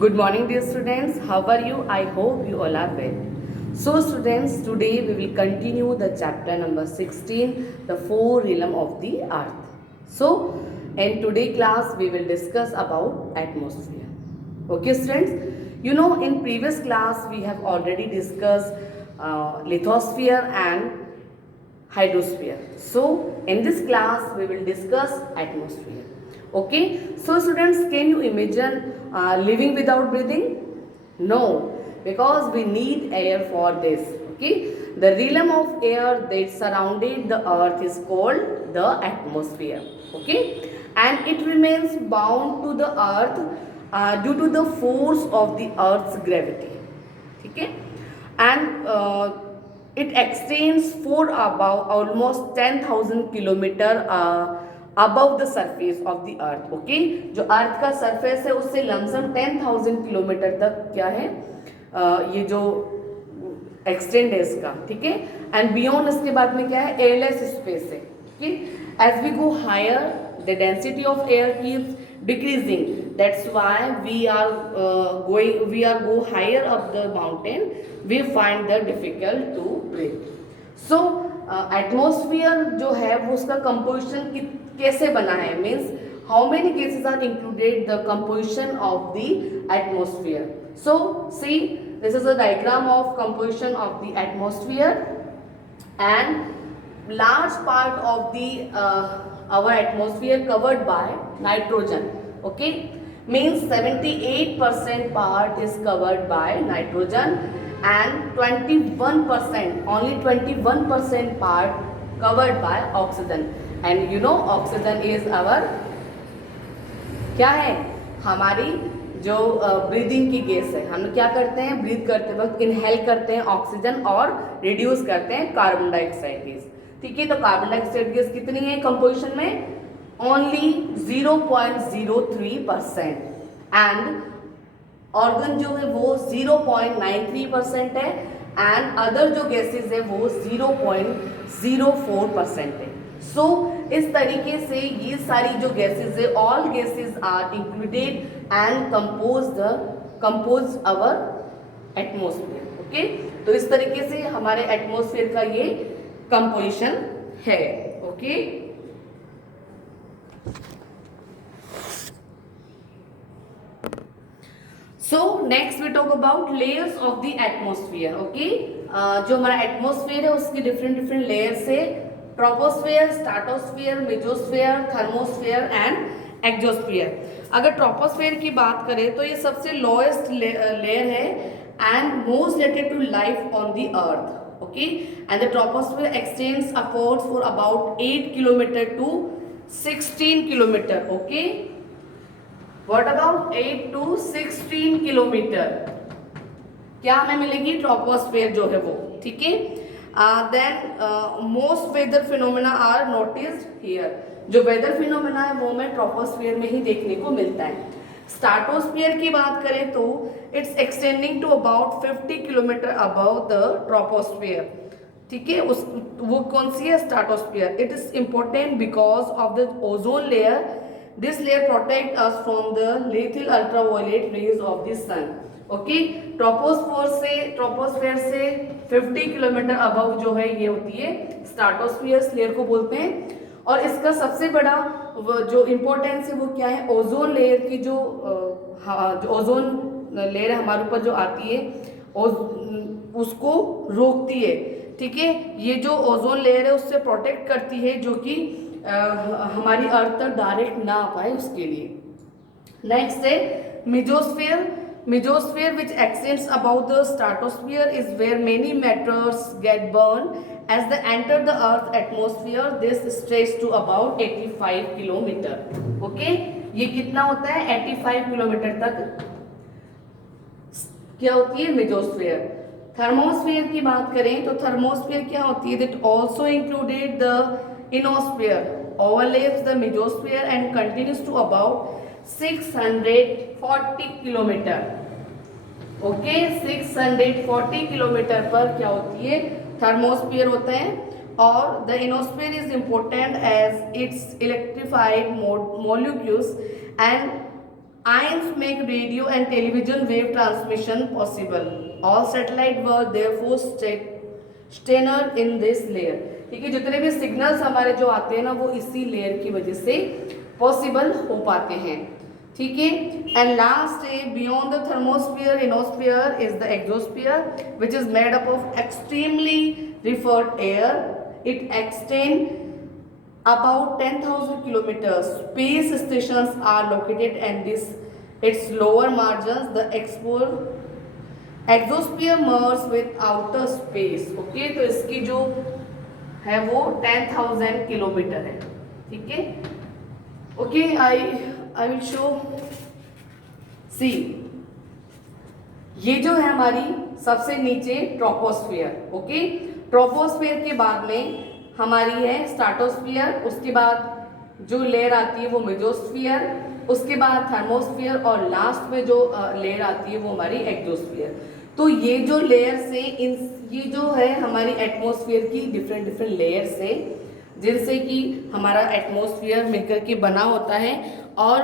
Good morning, dear students. How are you? I hope you all are well. So, students, today we will continue the chapter number 16, the four realm of the earth. So, in today class, we will discuss about atmosphere. Okay, students. You know, in previous class, we have already discussed lithosphere and hydrosphere. So, in this class, we will discuss atmosphere. Okay, so students, can you imagine living without breathing? No, because we need air for this. Okay, the realm of air that surrounded the earth is called the atmosphere. Okay, and it remains bound to the earth due to the force of the earth's gravity. Okay, and it extends for about almost 10,000 kilometer above the surface of the earth. Okay, जो अर्थ का surface है उससे lump sum 10,000 kilometre तक क्या है ये जो extend है इसका. ठीक है, एंड बियॉन्ड इसके बाद में क्या है, एयरलेस स्पेस है. Okay, as we go higher the density of air keeps decreasing. That's why we are go higher up the mountain, we find the difficult to breathe. So atmosphere जो है वो उसका composition कैसे बना है, means how many gases are included the composition of the atmosphere. So see, this is a diagram of composition of the atmosphere, and large part of the our atmosphere covered by nitrogen. Okay, means 78% part is covered by nitrogen and 21%, only 21% part covered by oxygen. And you know oxygen is our क्या है, हमारी जो breathing की gas है. हम क्या करते हैं, ब्रीथ करते वक्त इनहेल करते हैं ऑक्सीजन और रिड्यूस करते हैं कार्बन डाइऑक्साइड गैस. ठीक है, तो कार्बन डाइऑक्साइड गैस कितनी है कंपोजिशन में, ओनली 0.03%, एंड ऑर्गन जो है वो 0.93% है, एंड अदर जो गैसेस है वो 0.04% है. सो इस तरीके से ये सारी जो गैसेस है, all gases are included and compose our atmosphere. Okay, तो इस तरीके से हमारे एटमॉस्फेयर का ये कंपोजिशन है. Okay, so next we talk about layers of the atmosphere. Okay, जो हमारा एटमॉस्फेयर है उसकी डिफरेंट लेयर्स है, troposphere, stratosphere, mesosphere, thermosphere and exosphere. अगर ट्रोपोस्फेयर की बात करें तो ये सबसे लोएस्ट लेयर है and most related to life on the earth. Okay, and the troposphere extends upwards for about 8 kilometer to 16 kilometer. Okay, what about 8 to 16 kilometer? क्या हमें मिलेगी, ट्रोपोस्फेयर जो है वो. ठीक है, then most weather phenomena are noticed here. जो weather phenomena है वो हमें ट्रोपोस्फेयर में ही देखने को मिलता है. स्ट्रेटोस्फेयर की बात करें तो it's extending to about 50 kilometre above the troposphere. ठीक है, उस वो कौन सी है, stratosphere. It is important because of the ozone layer. This layer protect us from the lethal ultraviolet rays of the sun. Okay, troposphere से 50 kilometre above जो है ये होती है स्ट्रेटोस्फेयर लेयर को बोलते हैं. और इसका सबसे बड़ा जो इम्पोर्टेंस है वो क्या है, ओजोन लेयर की जो ओजोन लेयर हमारे ऊपर जो आती है उसको रोकती है. ठीक है, ये जो ओजोन लेयर है उससे प्रोटेक्ट करती है, जो कि हमारी अर्थ तक डायरेक्ट ना आ पाए उसके लिए. नेक्स्ट है mesosphere. Mesosphere, which extends above the stratosphere, is where many matters get burned as they enter the Earth's atmosphere. This stretches to about 85 kilometer. Okay, ये कितना होता है, 85 किलोमीटर तक क्या होती है मेसोस्फेयर. थर्मोस्फेयर की बात करें तो थर्मोस्फेयर क्या होती है, that also included the ionosphere, overlaps the mesosphere and continues to about 640 kilometer. Okay, 640 kilometer पर क्या होती है, थर्मोस्फीयर होता है. और the ionosphere is important as it's electrified molecules and Ions make radio and television wave transmission possible. All satellite were therefore stationed in this layer. ठीक है, जितने भी सिग्नल्स हमारे जो आते हैं ना वो इसी लेयर की वजह से पॉसिबल हो पाते हैं. ठीक है. एंड लास्ट है beyond the thermosphere ionosphere is the exosphere which is made up of extremely rarefied air. It extend about 10,000 kilometers. Space stations are located and its lower margins. The exosphere merges with outer space. Okay, तो इसकी जो है वो 10,000 kilometre है. ठीक है. Okay, I will show. See, ये जो है हमारी सबसे नीचे ट्रोपोस्फियर. ओके, ट्रोपोस्फियर के बाद में हमारी है स्ट्रेटोस्फियर. उसके बाद जो लेयर आती है वो मेसोस्फियर. उसके बाद थर्मोस्फियर और लास्ट में जो लेयर आती है वो हमारी एक्सोस्फियर. तो ये जो लेयर्स है ये जो है हमारी एटमॉस्फेयर की डिफरेंट लेयर्स है जिनसे कि हमारा एटमॉस्फेयर मिलकर के बना होता है और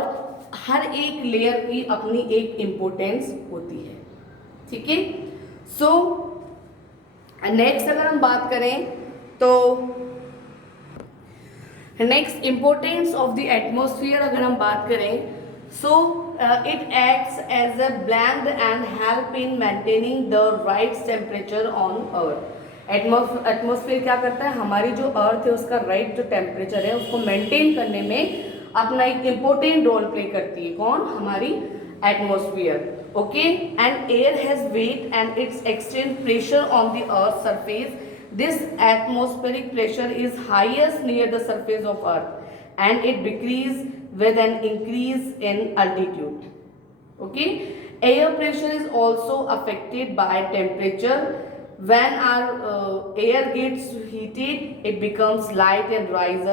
हर एक लेयर की अपनी एक इम्पोर्टेंस होती है. ठीक है. सो नेक्स्ट अगर हम बात करें तो next importance of the atmosphere अगर हम बात करें so it acts as a bland and help in maintaining the right temperature on earth. Atmosphere क्या करता है, हमारी जो अर्थ है उसका राइट जो टेम्परेचर है उसको मेंटेन करने में अपना एक इम्पोर्टेंट रोल प्ले करती है. कौन? हमारी atmosphere. Okay, and air has weight and it's exchange pressure on the earth surface. This atmospheric pressure is highest near the surface of Earth and it decreases with an increase in altitude. Okay, air pressure is also affected by temperature. When our air gets heated, it becomes light and rise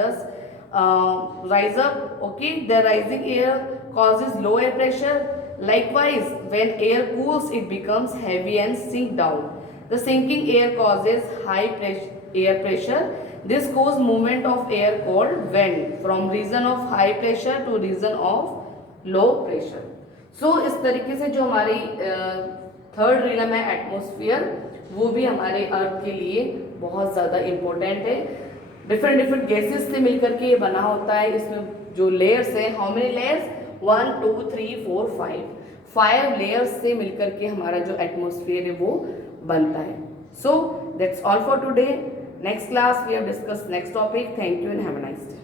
up. Okay, the rising air causes low air pressure. Likewise, when air cools, it becomes heavy and sink down. The sinking air causes high air pressure. This causes movement of air called wind from region of high pressure to region of low pressure. So इस तरीके से जो हमारी third realm है atmosphere वो भी हमारे अर्थ के लिए बहुत ज़्यादा इम्पोर्टेंट है. डिफरेंट गैसेस से मिलकर के ये बना होता है. इसमें जो लेयर्स हैं, हाउ मेनी लेयर्स? 1 2 3 4 5 लेयर्स से मिलकर के हमारा जो एटमॉस्फेयर है वो बनता है. So that's all for today. Next class we have discuss next topic. Thank you and have a nice day.